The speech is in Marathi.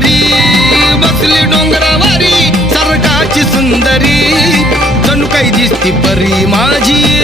सुंदरी बसली डोंगरावारी, स्वर्गाची सुंदरी जणू काही दिसती परी माझी